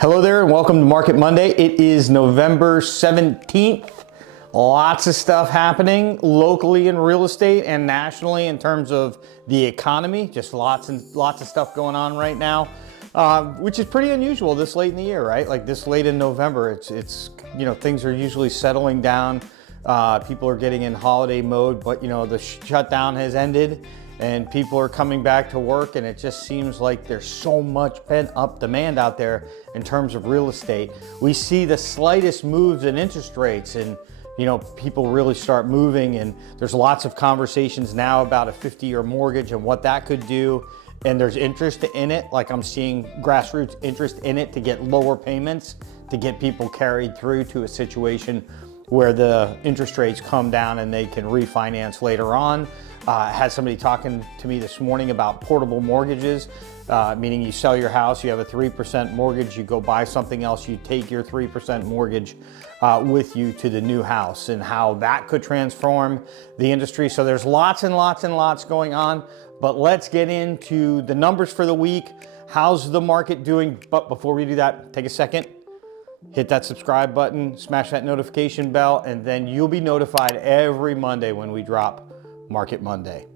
Hello there and welcome to Market Monday. It is November 17th. Lots of stuff happening locally in real estate and nationally in terms of the economy. Just lots and lots of stuff going on right now, which is pretty unusual this late in the year, right? Like this late in November, it's you know, things are usually settling down. People are getting in holiday mode, but you know, the shutdown has ended and people are coming back to work, and it just seems like there's so much pent-up demand out there in terms of real estate. We see the slightest moves in interest rates and you know, people really start moving, and there's lots of conversations now about a 50-year mortgage and what that could do. And there's interest in it, like I'm seeing grassroots interest in it to get lower payments, to get people carried through to a situation where the interest rates come down and they can refinance later on. I had somebody talking to me this morning about portable mortgages, meaning you sell your house, you have a 3% mortgage, you go buy something else, you take your 3% mortgage with you to the new house, and how that could transform the industry. So there's lots and lots and lots going on, but let's get into the numbers for the week. How's the market doing? But before we do that, take a second, hit that subscribe button, smash that notification bell, and then you'll be notified every Monday when we drop Market Monday.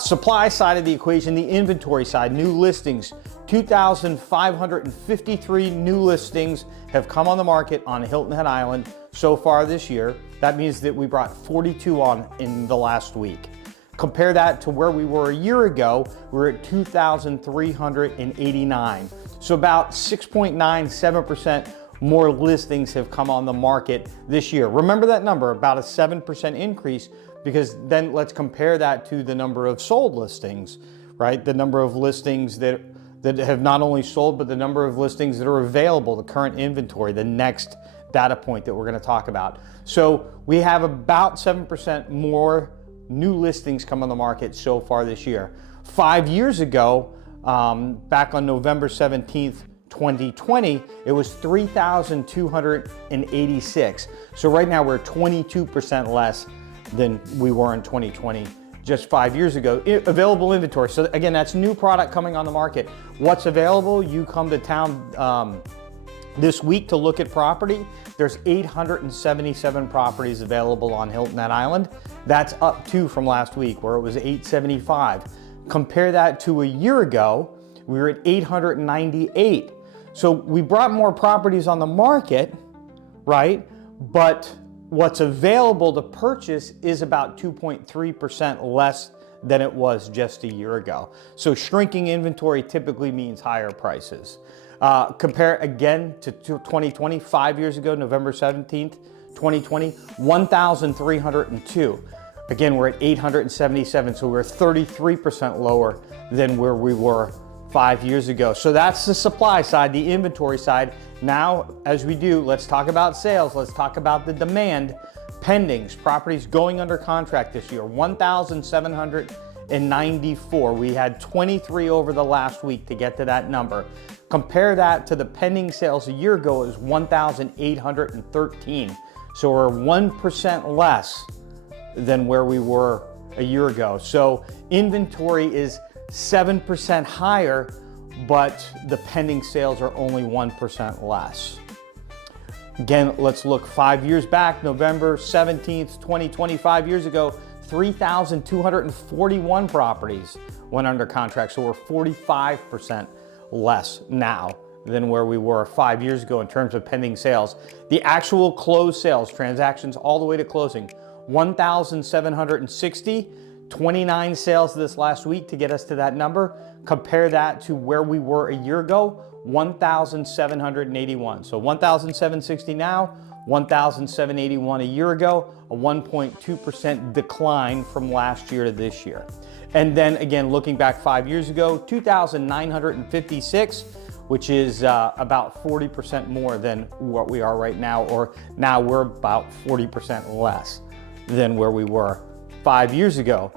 Supply side of the equation, the inventory side, new listings, 2,553 new listings have come on the market on Hilton Head Island so far this year. That means that we brought 42 on in the last week. Compare that to where we were a year ago, we're at 2,389. So about 6.97% more listings have come on the market this year. Remember that number, about a 7% increase, because then let's compare that to the number of sold listings, right? The number of listings that have not only sold, but the number of listings that are available, the current inventory, the next data point that we're gonna talk about. So we have about 7% more new listings come on the market so far this year. 5 years ago, back on November 17th, 2020, it was 3,286. So right now we're 22% less than we were in 2020, just 5 years ago. Available inventory. So again, that's new product coming on the market. What's available? You come to town this week to look at property. There's 877 properties available on Hilton Head Island. That's up 2 from last week where it was 875. Compare that to a year ago, we were at 898. So we brought more properties on the market, right? But what's available to purchase is about 2.3% less than it was just a year ago. So shrinking inventory typically means higher prices. Compare again to 2020, 5 years ago, November 17th, 2020, 1,302. Again, we're at 877, so we're 33% lower than where we were 5 years ago. So that's the supply side, the inventory side. Now, as we do, let's talk about sales. Let's talk about the demand. Pendings, properties going under contract this year, 1,794. We had 23 over the last week to get to that number. Compare that to the pending sales a year ago, it was 1,813. So we're 1% less than where we were a year ago. So inventory is 7% higher, but the pending sales are only 1% less. Again, let's look 5 years back, November 17th, 2025 years ago, 3,241 properties went under contract. So we're 45% less now than where we were 5 years ago in terms of pending sales. The actual closed sales, transactions all the way to closing, 1,760, 29 sales this last week to get us to that number. Compare that to where we were a year ago, 1,781. So 1,760 now, 1,781 a year ago, a 1.2% decline from last year to this year. And then again, looking back 5 years ago, 2,956, which is about 40% more than what we are right now, or now we're about 40% less than where we were 5 years ago.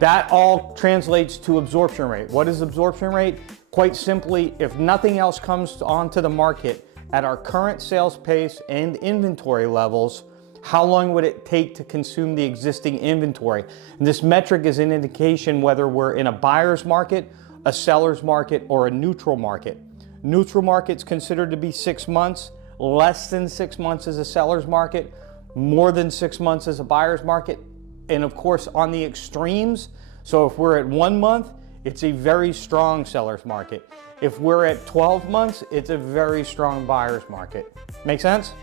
That all translates to absorption rate. What is absorption rate? Quite simply, if nothing else comes onto the market at our current sales pace and inventory levels, How long would it take to consume the existing inventory? And this metric is an indication whether we're in a buyer's market, a seller's market, or a neutral market. Neutral market's considered to be 6 months. Less than 6 months is a seller's market. More than 6 months is a buyer's market. And of course, on the extremes, so if we're at 1 month, it's a very strong seller's market. If we're at 12 months, it's a very strong buyer's market. Make sense?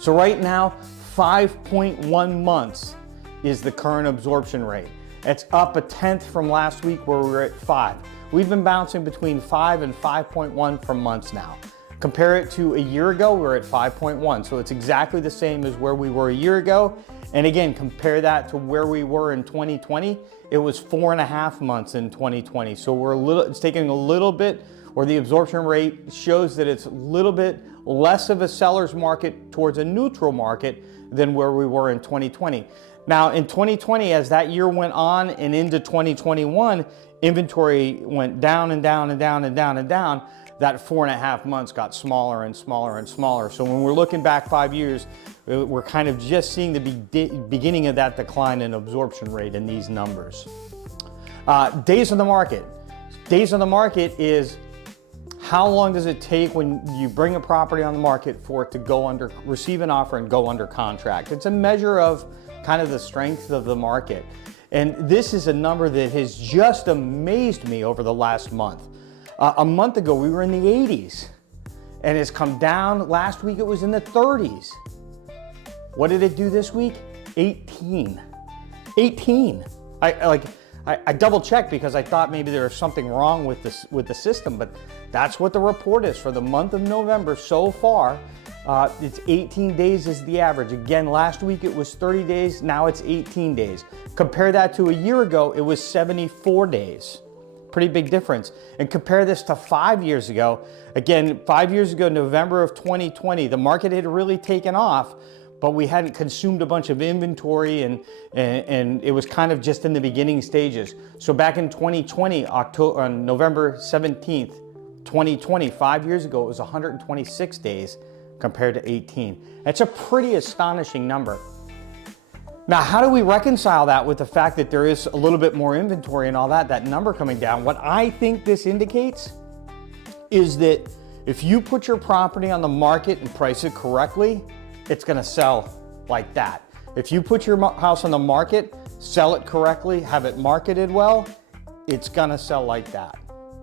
So right now, 5.1 months is the current absorption rate. It's up 1/10 from last week where we were at 5. We've been bouncing between 5 and 5.1 for months now. Compare it to a year ago, we're at 5.1. So it's exactly the same as where we were a year ago. And again, compare that to where we were in 2020. It was 4.5 months in 2020. So it's taking a little bit, or the absorption rate shows that it's a little bit less of a seller's market towards a neutral market than where we were in 2020. Now in 2020, as that year went on and into 2021, inventory went down and down and down and down and down. That 4.5 months got smaller and smaller and smaller. So when we're looking back 5 years, we're kind of just seeing the beginning of that decline in absorption rate in these numbers. Days on the market. Days on the market is how long does it take when you bring a property on the market for it to receive an offer and go under contract. It's a measure of kind of the strength of the market. And this is a number that has just amazed me over the last month. A month ago, we were in the 80s and it's come down. Last week, it was in the 30s. What did it do this week? 18. 18. I double checked because I thought maybe there was something wrong with the system, but that's what the report is for the month of November so far. It's 18 days is the average. Again, last week it was 30 days, now it's 18 days. Compare that to a year ago, it was 74 days. Pretty big difference. And compare this to 5 years ago. Again, 5 years ago, November of 2020, the market had really taken off, but we hadn't consumed a bunch of inventory and it was kind of just in the beginning stages. So back in 2020, on November 17th, 2020, 5 years ago, it was 126 days compared to 18. That's a pretty astonishing number. Now, how do we reconcile that with the fact that there is a little bit more inventory and all that number coming down? What I think this indicates is that if you put your property on the market and price it correctly, it's gonna sell like that. If you put your house on the market, sell it correctly, have it marketed well, it's gonna sell like that,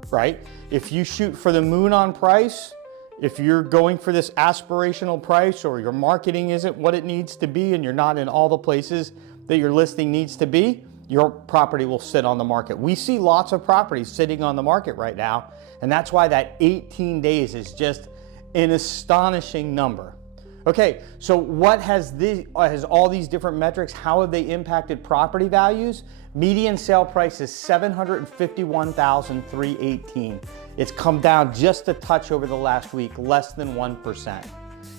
right? If you shoot for the moon on price, if you're going for this aspirational price or your marketing isn't what it needs to be and you're not in all the places that your listing needs to be, your property will sit on the market. We see lots of properties sitting on the market right now, and that's why that 18 days is just an astonishing number. Okay, so what has all these different metrics, how have they impacted property values? Median sale price is $751,318. It's come down just a touch over the last week, less than 1%.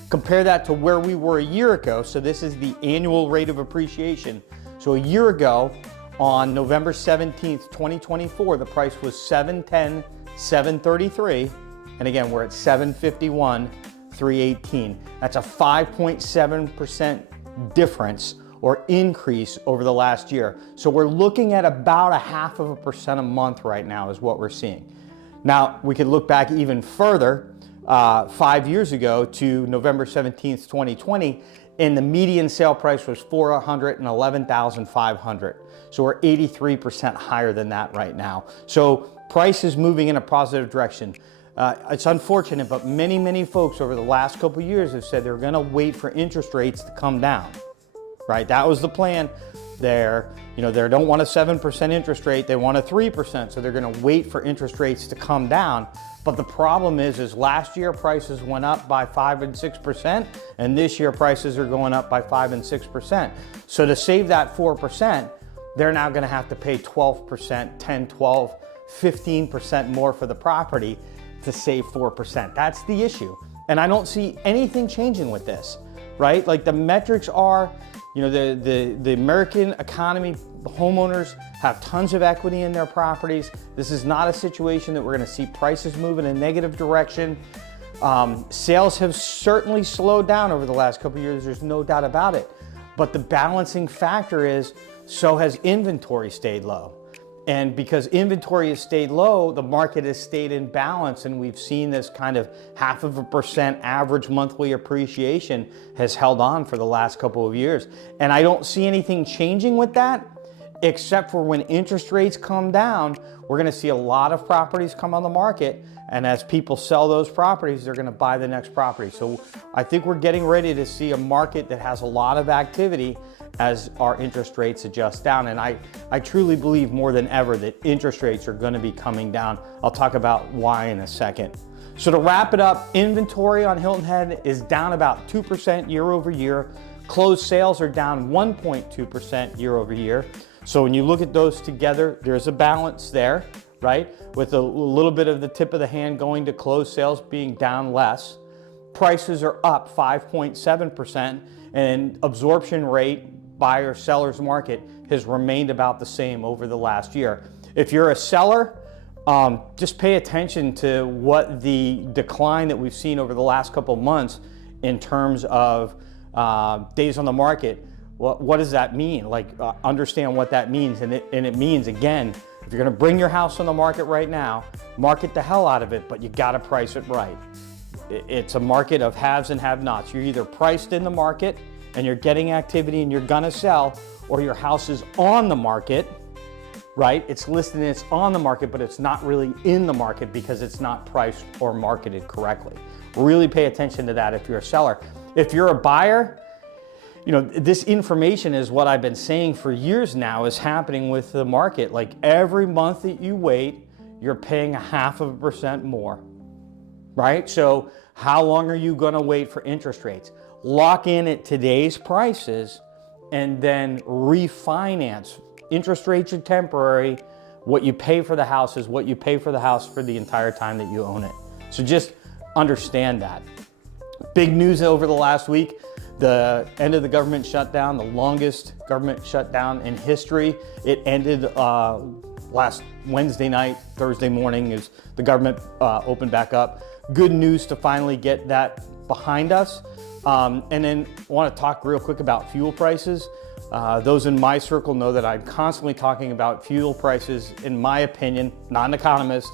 Compare that to where we were a year ago. So this is the annual rate of appreciation. So a year ago, on November 17th, 2024, the price was $710,733. And again, we're at $751,318. That's a 5.7% difference or increase over the last year. So we're looking at about 0.5% a month right now is what we're seeing. Now, we could look back even further, 5 years ago to November 17th, 2020, and the median sale price was $411,500. So we're 83% higher than that right now. So price is moving in a positive direction. It's unfortunate, but many folks over the last couple of years have said they're gonna wait for interest rates to come down, right? That was the plan. They don't want a 7% interest rate, they want a 3%, so they're gonna wait for interest rates to come down. But the problem is last year prices went up by 5 and 6%, and this year prices are going up by 5 and 6%. So to save that 4%, they're now gonna have to pay 12%, 10, 12, 15% more for the property to save 4%. That's the issue. And I don't see anything changing with this, right? Like the metrics are, the American economy, homeowners have tons of equity in their properties. This is not a situation that we're gonna see prices move in a negative direction. Sales have certainly slowed down over the last couple of years, there's no doubt about it. But the balancing factor is, so has inventory stayed low. And because inventory has stayed low, the market has stayed in balance, and we've seen this kind of 0.5% average monthly appreciation has held on for the last couple of years. And I don't see anything changing with that, except for when interest rates come down, we're gonna see a lot of properties come on the market, and as people sell those properties, they're gonna buy the next property. So I think we're getting ready to see a market that has a lot of activity as our interest rates adjust down. And I truly believe more than ever that interest rates are gonna be coming down. I'll talk about why in a second. So to wrap it up, inventory on Hilton Head is down about 2% year over year. Closed sales are down 1.2% year over year. So when you look at those together, there's a balance there, right? With a little bit of the tip of the hand going to closed sales being down less. Prices are up 5.7%, and absorption rate, buyer seller's market, has remained about the same over the last year. If you're a seller, just pay attention to what the decline that we've seen over the last couple of months in terms of days on the market. What does that mean? Like, understand what that means. And it means, again, if you're gonna bring your house on the market right now, market the hell out of it, but you gotta price it right. It's a market of haves and have-nots. You're either priced in the market and you're getting activity and you're gonna sell, or your house is on the market, right? It's listed and it's on the market, but it's not really in the market because it's not priced or marketed correctly. Really pay attention to that if you're a seller. If you're a buyer, you know, this information is what I've been saying for years now is happening with the market. Like, every month that you wait, you're paying 0.5% more, right? So how long are you gonna wait for interest rates? Lock in at today's prices and then refinance. Interest rates are temporary. What you pay for the house is what you pay for the house for the entire time that you own it. So just understand that. Big news over the last week, the end of the government shutdown, the longest government shutdown in history. It ended last Wednesday night, Thursday morning is the government opened back up. Good news to finally get that behind us. And then I want to talk real quick about fuel prices. Those in my circle know that I'm constantly talking about fuel prices. In my opinion, not an economist,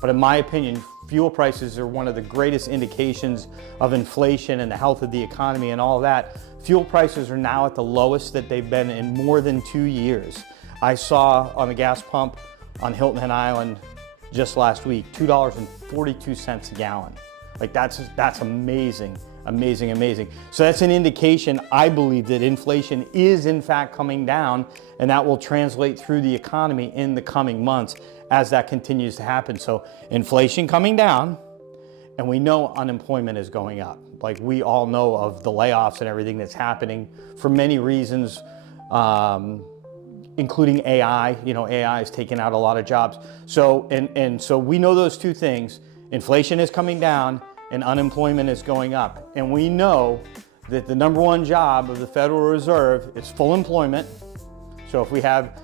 but in my opinion, fuel prices are one of the greatest indications of inflation and the health of the economy and all that. Fuel prices are now at the lowest that they've been in more than 2 years. I saw on the gas pump on Hilton Head Island just last week, $2.42 a gallon. Like, that's amazing. Amazing, amazing. So that's an indication, I believe, that inflation is in fact coming down, and that will translate through the economy in the coming months as that continues to happen. So inflation coming down, and we know unemployment is going up. Like, we all know of the layoffs and everything that's happening for many reasons, including AI. You know, AI is taking out a lot of jobs. So, and so we know those two things. Inflation is coming down, and unemployment is going up. And we know that the #1 job of the Federal Reserve is full employment. So if we have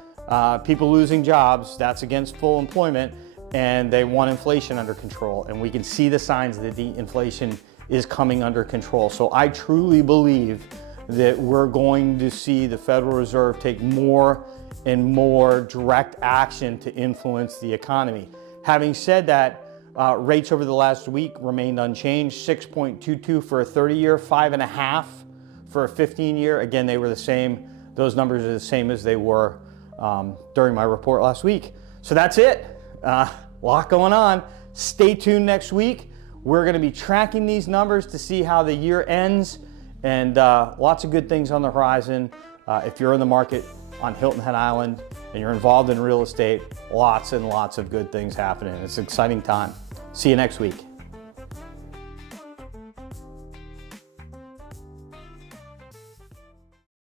people losing jobs, that's against full employment, and they want inflation under control. And we can see the signs that the inflation is coming under control. So I truly believe that we're going to see the Federal Reserve take more and more direct action to influence the economy. Having said that, rates over the last week remained unchanged, 6.22 for a 30-year, 5.5 for a 15-year. Again, they were the same. Those numbers are the same as they were during my report last week. So that's it. A lot going on. Stay tuned next week. We're going to be tracking these numbers to see how the year ends, and lots of good things on the horizon. If you're in the market on Hilton Head Island and you're involved in real estate, lots and lots of good things happening. It's an exciting time. See you next week.